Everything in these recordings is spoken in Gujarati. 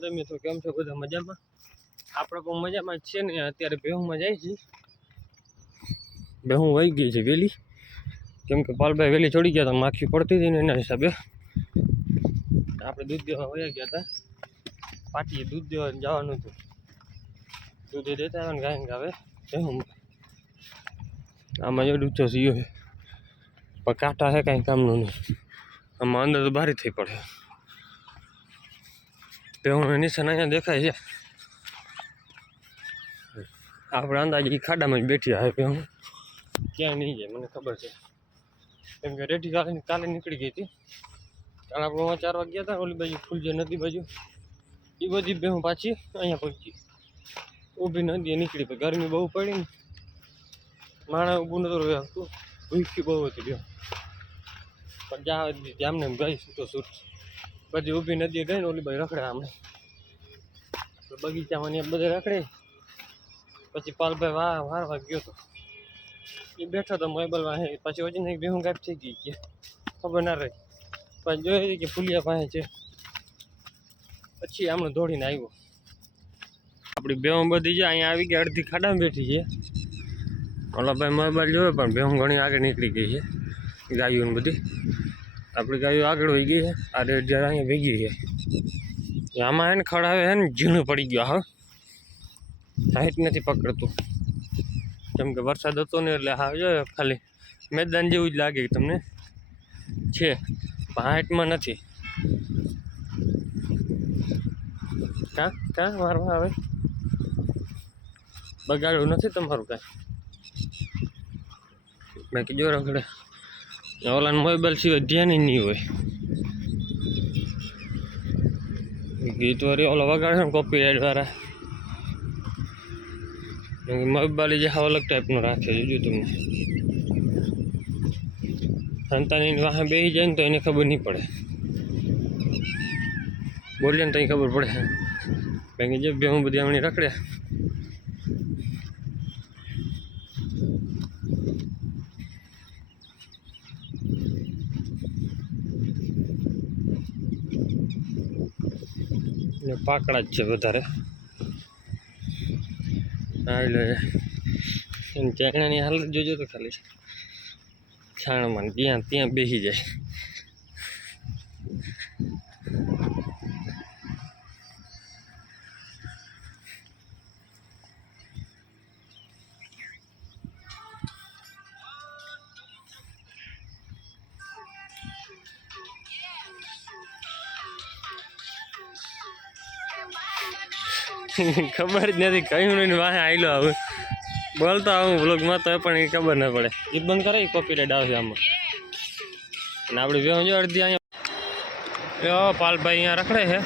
તમે તો કેમ છો બધા મજામાં? આપણે પણ મજામાં જ છે ને, અત્યારે બેહુમાં જાય છે. બેહું વહી ગઈ છે વહેલી કેમ કે પાલભાઈ વહેલી ચડી ગયા હતા, માખી પડતી હતી ને એના હિસાબે. આપણે દૂધ દેવા વયા ગયા હતા. પાટીએ દૂધ દેવા જવાનું હતું. દૂધ એ દેતા આવે ને ગાય ગાવે બેહું આમાં જો ડૂચો સીયો છે. પણ કાંટા છે કાંઈ કામનું નહીં. આમાં અંદર તો બારી થઈ પડે. બેહું નિશાન અહીંયા દેખાય છે. આપણે અંદાજે ખાડામાં જ બેઠી આવે બેહું ક્યાંય નહીં જાય, મને ખબર છે. કેમ કે રેઢી કાલે કાલે નીકળી ગઈ હતી. કાલે આપણે ચાર ચાર વાગ્યા હતા, ઓલી બાજુ ફૂલજે નદી બાજુ. એ બધી બેહું પાછી અહીંયા પહોંચી. ઊભી નદીએ નીકળી પછી ગરમી બહુ પડી ને. માણસ ઊભું નતું રહ્યું ભૂખી બહુ હતી બેહું પણ જ્યાં જામને ગઈ તો સુર બધી ઊભી નદી ગઈ ને ઓલી ભાઈ રખડે આમને. બગીચામાં ને બધે રખડે. પછી પાલભાઈ વાહ વારવા ગયો તો. એ બેઠો તો મોબાઈલ વાહે. પછી વજન એક બેહું ગાયબ થઈ ગઈ કે ખબર ના રહી. પછી જોયું કે ફૂલિયા પાસે છે. પછી આમણે દોડીને આવ્યો. આપણી બેહું બધી છે, અહીંયા આવી ગયા, અડધી ખાડામાં બેઠી છે. ઓલા ભાઈ મોબાઈલ જોયો પણ બેહું ઘણી આગળ નીકળી ગઈ છે. ગાયું બધી. આપણી ગાયો આગળ વહી ગઈ છે. આ રેડ જ્યારે અહીંયા ભેગી છે. આમાં એને ખડાવે હે ને ઝીણું પડી ગયો, હા. હાઈટ નથી પકડતું. કેમ કે વરસાદ હતો ને એટલે હા, જો, ખાલી મેદાન જેવું જ લાગે તમને. છે, પણ હાઈટમાં નથી. કાં, કા, મારવા આવે? બગાડ્યું નથી તમારું કાંઈ? બાકી જો રખડે. ઓલાને મોબાઈલ સિવાય ધ્યાન નહીં હોય. ગીત વાળી ઓલો વગાડે ને કોપી રાઈડ વાળા મોબાઈલ જે હાવ અલગ ટાઈપનો રાખે જોજો તમને સંતાની વાહે બેસી જાય ને તો એને ખબર નહીં પડે. બોલીએ ને તો ખબર પડે. કારણ કે જે બે હું બધી હમણાં રખડ્યા. ને પાકડા જ છે વધારે. હા લે એમ ચાયણાની હાલત જોજો તો ખાલી. છાણમાં ત્યાં ત્યાં બેસી જાય. ખબર જ નથી કયું નહીં વાહે આવેલો આવે. બોલતો આવું બ્લોગમાં તો પણ એ ખબર ના પડે. ગીત બંધ કરે કોપી રાઈડ આવશે આમાં. અને આપણી બેહું જો અડધી અહીંયા. યો પાલભાઈ અહીંયા રખડે છે.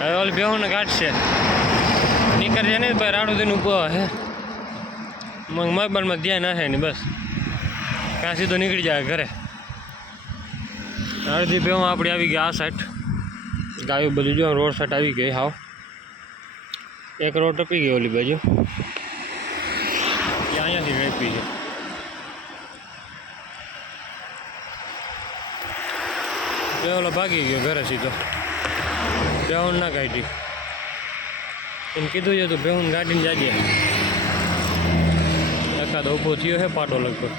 હવે ઓલી બેહુને કાઢશે નીકળશે નહીં ભાઈ, રાડું દઈને ઊભો હે. મગ મોબાઈલમાં ધ્યાન હશે ને બસ. ત્યાં સીધો નીકળી જાય ઘરે. અડધી બેહું આપણી આવી ગઈ આ સાઈડ ગાયું બધું જો, રોડ સાઈડ આવી ગઈ, હાવ. એક રોડ ટપી ગયો ઓલી બાજુ. અહીંયાથી ટપી છે. બે ઓલો ભાગી ગયો ઘરે સીધો. બેહુન ના કાઢી. એમ કીધું છે તો બેહુન ગાડીને જાગીએ એકાદ ઊભો થયો છે પાટો લગભગ.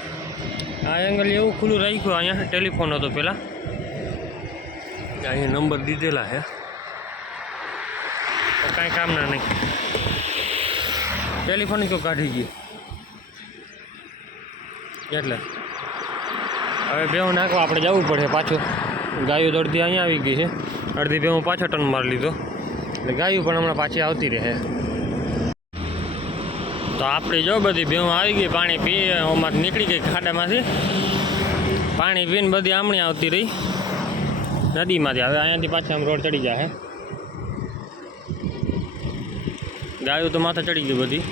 આ એંગલ એવું ખુલ્લું રાખ્યું અહીંયા ટેલિફોન હતો પહેલાં અહીંયા નંબર દીધેલા છે કાંઈ કામના નહીં. ટેલિફોન તો કાઢી ગઈ. એટલે. હવે બેહું નાખવા, આપણે જવું પડે પાછું. ગાયો અડધી અહીંયા આવી ગઈ છે. અડધી બેહું પાછો ટર્ન મારી લીધો. એટલે ગાયું પણ હમણાં પાછી આવતી રહે. તો આપણી જો બધી બેહું આવી ગઈ, પાણી પી અમારે નીકળી ગઈ ખાડામાંથી. પાણી પીને બધી આમણી આવતી રહી. નદીમાંથી. હવે અહીંયાથી પાછા આમ રોડ ચડી જાય ગાયો તો માથે ચડી ગઈ બધી.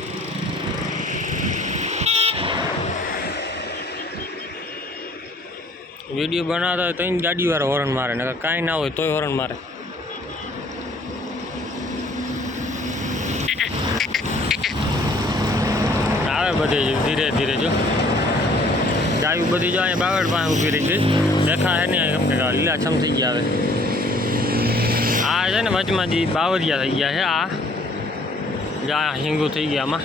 વીડિયો બનાવતા હોય તો જ ગાડીવાળો હોરન મારે ને કાંઈ ના હોય તોય હોરન મારે. આવે બધી ધીરે ધીરે જો. ગાયું બધી જો અહીંયા બાવળ પાસે ઊભી રહી ગઈ દેખાય નહીં કેમ કે લીલાછમ થઈ ગયા હવે. આ આ છે ને વચમાં જે બાવરિયા થઈ ગયા છે, આ. જા, હિંગુ થઈ ગયા આમાં.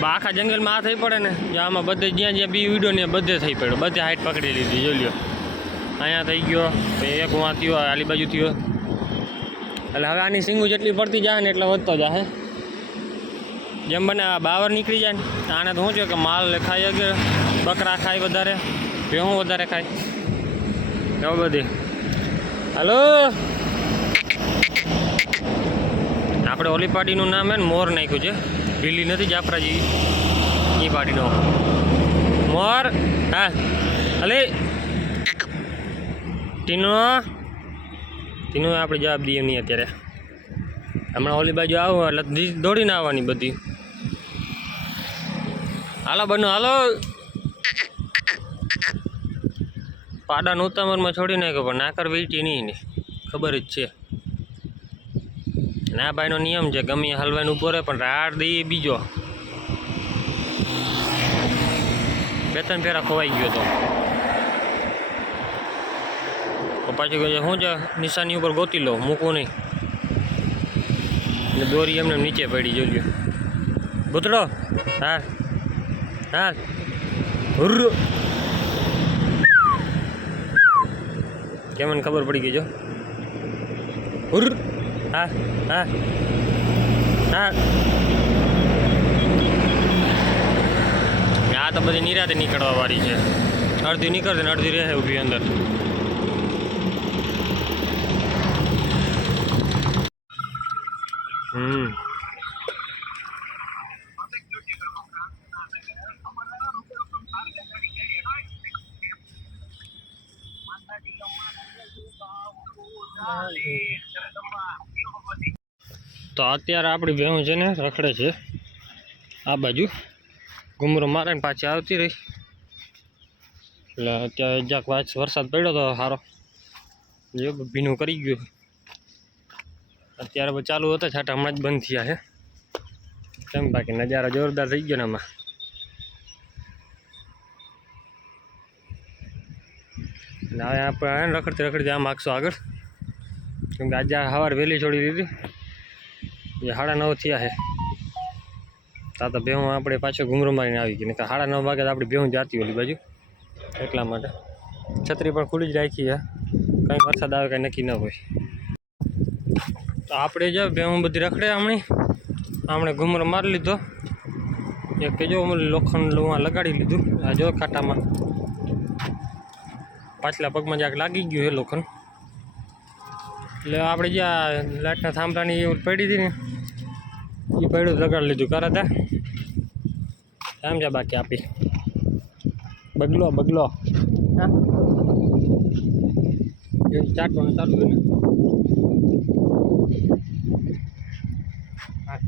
બા, આખા જંગલમાં આ થઈ પડે ને જ્યાં આમાં બધે જ્યાં જ્યાં બી ઉડ્યો ને બધે થઈ પડ્યો. બધે હાઈટ પકડી લીધી, જોઈ લ્યો. અહીંયા થઈ ગયો એક વાં આલી બાજુ થયો. એટલે હવે આની સિંગુ જેટલી પડતી જાય ને એટલે વધતો જાય જેમ બને આ બાવર નીકળી જાય ને, આને તો શું છે કે માલ ખાઈ કે બકરા ખાય વધારે, ભેહું વધારે ખાય. એવું બધી. હલો? આપણે ઓલી પાર્ટીનું નામ હે ને, મોર નાખ્યું છે. ઢીલી નથી જાફરાજી એ પાર્ટીનો. મોર, હા. અલે. ટીનો. ટીનો આપણે જવાબ દઈએ નહીં અત્યારે. હમણાં ઓલી બાજુ આવો, એટલે દોડીને આવવાની બધી. હાલો બનો હાલો. પાડાનું ઉતામરમાં છોડી નાખ્યો, પણ નાકર વીટી નહીં ખબર જ છે. ના ભાઈનો નિયમ છે, ગમે હલવાઈને ઊભો રહે, પણ રાડ દઈએ બીજો. બે ત્રણ ફેરા ખોવાઈ ગયો તો. પાછું કહે શું છે નિશાની ઉપર ગોતી લો મૂકવું નહીં. એટલે દોરી એમને નીચે પડી જોજો. ભૂતડો હા હા હુર્ર. કેમને ખબર પડી ગઈ જો? હુર્ર હા હા હા આ તો બધી નિરાતે નીકળવા વાળી છે અડધી નીકળશે ને અડધી રહે ઊભી અંદર તો અત્યારે આપણી બહેન છે ને, રખડે છે. આ બાજુ ઘૂમરો મારે પાછી આવતી રહી. એટલે અત્યારે જાક વાચ વરસાદ પડ્યો હતો સારો જે ભીનું કરી ગયું. અત્યારે ચાલુ હતા, છાંટા હમણાં જ બંધ થયા છે. કેમ બાકી નજારા જોરદાર થઈ ગયો ને આમાં. અને હવે આપણે રખડતી રખડતી આમ આગશો આગળ. કેમ કે આજે સવાર વહેલી છોડી દીધી. એ સાડા નવ થયા છે. તા તો ભેહું આપણે પાછો ઘૂમરો મારીને આવી ગઈ. નહીં તો સાડા નવ વાગે આપણી ભેહું જાતી ઓલી બાજુ. એટલા માટે. છત્રી પણ ખુલ્લી જ રાખી છે. કંઈ વરસાદ આવે, કંઈ નક્કી ન હોય. તો આપણે જો ભેહું બધી રખડે હમણી. આમણે ઘૂમરો મારી લીધો. એક કેજો લોખંડ લગાડી લીધું. આ જો કાંટામાં પાછલા પગમાં જ્યાંક લાગી ગયું છે લોખંડ. એટલે આપણે જ્યાં લાઇટના થાંભલાની એવું પડી હતી ને એ પડ્યું લગાડી લીધું કરે તા. આમ છે બાકી આપી. બગલો બગલો. હા. ચાટવાનું ચાલુ ને. હા.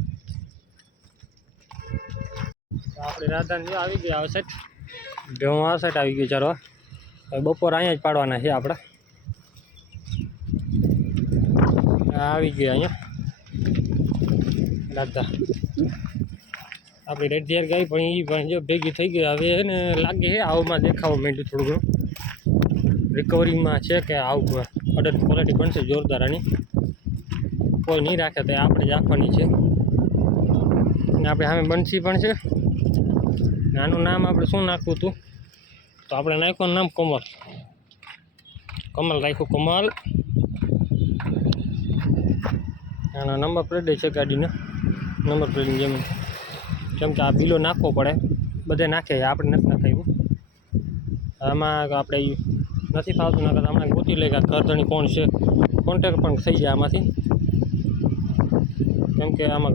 તો આપણી રાધાની આવી ગઈ આ સેટ આ સેટ આવી ગયું ચાલો. હવે બપોર અહીંયા જ પાડવાના છે આપણે. આવી ગયા અહીંયા. રાધા આપણી રેડ ગઈ પણ એ પણ ભેગી થઈ ગઈ. હવે એને લાગે છે આવમાં દેખાવા માંડ્યું થોડું ઘણું. રિકવરીમાં છે કે આવું અડર ક્વોલિટી બનશે જોરદાર આની. કોઈ નહીં રાખે તો આપણે જ રાખવાની છે. અને આપણે સામે બંસી પણ છે. આનું નામ આપણે શું નાખવું હતું? તો આપણે નાખ્યું નામ કમલ. કમલ રાખ્યું કમલ. આનો નંબર પ્લેટ છે ગાડીનો. નંબર પ્લેટની જેમ. કેમ કે આ બિલો નાખવો પડે. બધે નાખે, આપણે નથી નાખાયું આમાં આપણે નથી ફાવતું ના કરતા હમણાં ગોતી લઈ ગયા, કરધણી કોણ છે? કોન્ટેક પણ થઈ જાય આમાંથી. કેમ કે આમાં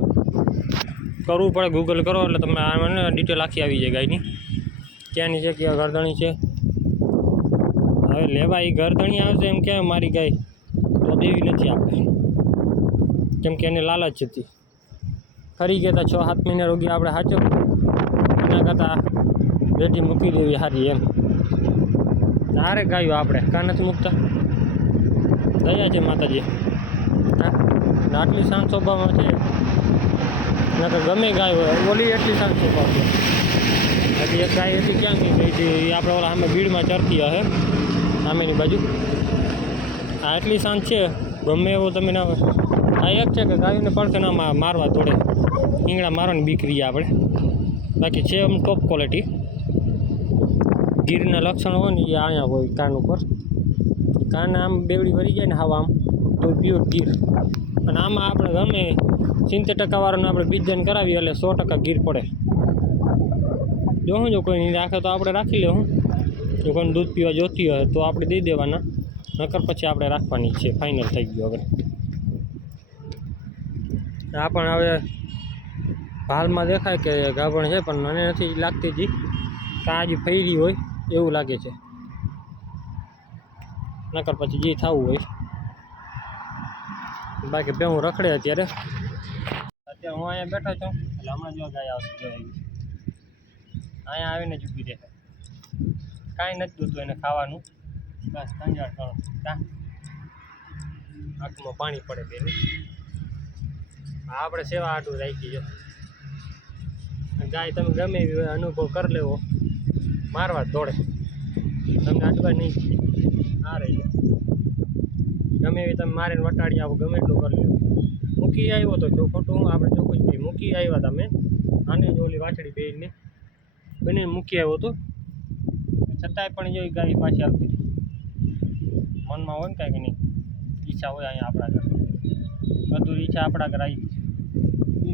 કરવું પડે ગૂગલ કરો, એટલે તમે આમાં ડિટેલ આખી આવી જાય ગાયની. ક્યાંની છે, ક્યાં ગરદણી છે? હવે લેવા એ ગરદણી આવશે એમ કે મારી ગાય તો દેવી નથી આપણે કેમ કે એને લાલચ હતી. ફરી ગયા હતા છ, સાત મહિના રોગી આપણે સાચો. એના કરતાં રેડી મૂકી દેવી સારી એમ. તારે ગાયું આપણે? કાં નથી મૂકતા? દયા છે માતાજી. હા? આટલી શાંત સ્વભાવમાં છે. નકર ગમે ગાય હોય, ઓલી એટલી શાંત સ્વભાવ છે. હજી એક ગાય હતી ક્યાં ગઈ? ગઈ હતી આપણે ઓલા સામે ભીડમાં ચરતી હશે. સામેની બાજુ. આ એટલી શાંત છે. ગમે એવો તમે ના આ એક છે કે ગાયોને પડખે ના મારવા દોડે. ઈંગણા મારવાની બીક આપણે બાકી છે આમ ટોપ ક્વોલિટી ગીરના લક્ષણ હોય ને એ અહીંયા હોય કાન ઉપર. કાન આમ બેવડી ભરી જાય ને હવા આમ, તો પ્યોર ગીર. અને આમાં આપણે ગમે સિત્તેર ટકા વાળાનું આપણે બીજન કરાવીએ એટલે સો ટકા ગીર પડે. જો હું જો કોઈ નહીં રાખે તો આપણે રાખી લેવું જો કોઈને દૂધ પીવા જોતી હોય તો આપણે દઈ દેવાના. નકર પછી આપણે રાખવાની છે ફાઇનલ થઈ ગયું હવે. આ પણ હવે હાલમાં દેખાય કે ગાભણ છે, પણ મને નથી લાગતી જી. કાજી ફરી હોય, એવું લાગે છે. નકર પછી જે થવું હોય. બાકી ભે હું રખડે અત્યારે. અત્યારે હું અહીંયા બેઠો છું. એટલે હમણાં જો ગાય આવશે, જો અહીંયા આવીને જ ઊભી રહે કાંઈ નથી દૂધું એને ખાવાનું. બસ કંજાળ કરો આંખમાં પાણી પડે આ આપણે સેવા આટું રાખી જો. ગાય તમે ગમે એવી અનુભવ કરી લેવો. મારવા દોડે. તમને અટવા નહીં આ રહી. ગમે એવી તમે મારીને વટાડી આવો, ગમે એટલું કરી લો મૂકી આવ્યો તો જો ખોટું આપણે ચોખ્ખું જ મૂકી આવ્યા તમે, આને જો ઓલી વાછડી બેને બને મૂકી આવ્યો તો. છતાંય પણ જો ગાય પાછી આવતી મનમાં હોય ને કાંઈક નહીં. ઈચ્છા હોય અહીંયા આપણા ઘર. બધું ઈચ્છા આપણા ઘર આવી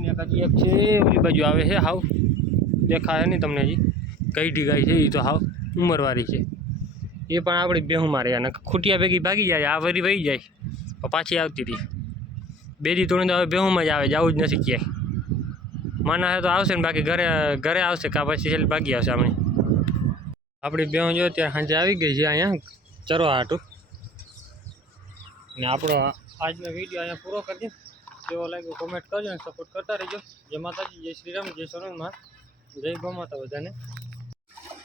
ગઈ એને એક છે? ઓલી બાજુ આવે છે હાવ? દેખાય નહીં તમને હજી? કઈ ગાય છે એ તો હાવ? ઉંમરવાળી છે. એ પણ આપણી બેહું મારે અને ખૂટિયા ભેગી ભાગી જાય, આ વરી વહી જાય. પાછી આવતી હતી બે દી તોડીને તો હવે બેહુંમાં જ આવે, જવું જ નથી ક્યાંય. માના હે તો આવશે ને, બાકી ઘરે ઘરે આવશે કાં પછી છેલ્લે ભાગી આવશે આપણે આપણી બેહું જો ત્યાં સાંજે આવી ગઈ છે અહીંયા ચરવા હાટું ને આપણો આજનો વીડિયો અહીંયા પૂરો કરીએ કેવો લાગ્યો કોમેન્ટ કરજો અને સપોર્ટ કરતા રહેજો. જય માતાજી, જય શ્રી રામ, જય સોનલમાં જય ગો માતા બધાને.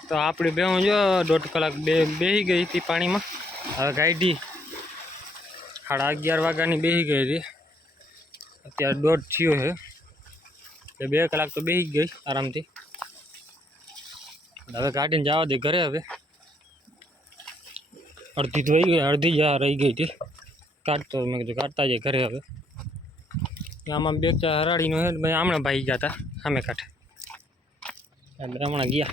તો આપણી બેહું જો દોઢ કલાક બે બેસી ગઈ હતી પાણીમાં. હવે ગાઈડી સાડા અગિયાર વાગ્યાની બેસી ગઈ હતી. અત્યારે દોઢ થયો છે. એટલે બે કલાક તો બેસી ગઈ આરામથી. હવે કાઢીને જવા દે ઘરે હવે. અડધી વહી ગઈ, અડધી જ રહી ગઈ હતી. કાઢતો, મેં કીધું કાઢતા જાય ઘરે હવે. આમાં બે ચાર હરાળીનો હે ભાઈ હમણાં ભાઈ ગયા હતા સામે કાંઠે. હમણાં ગયા.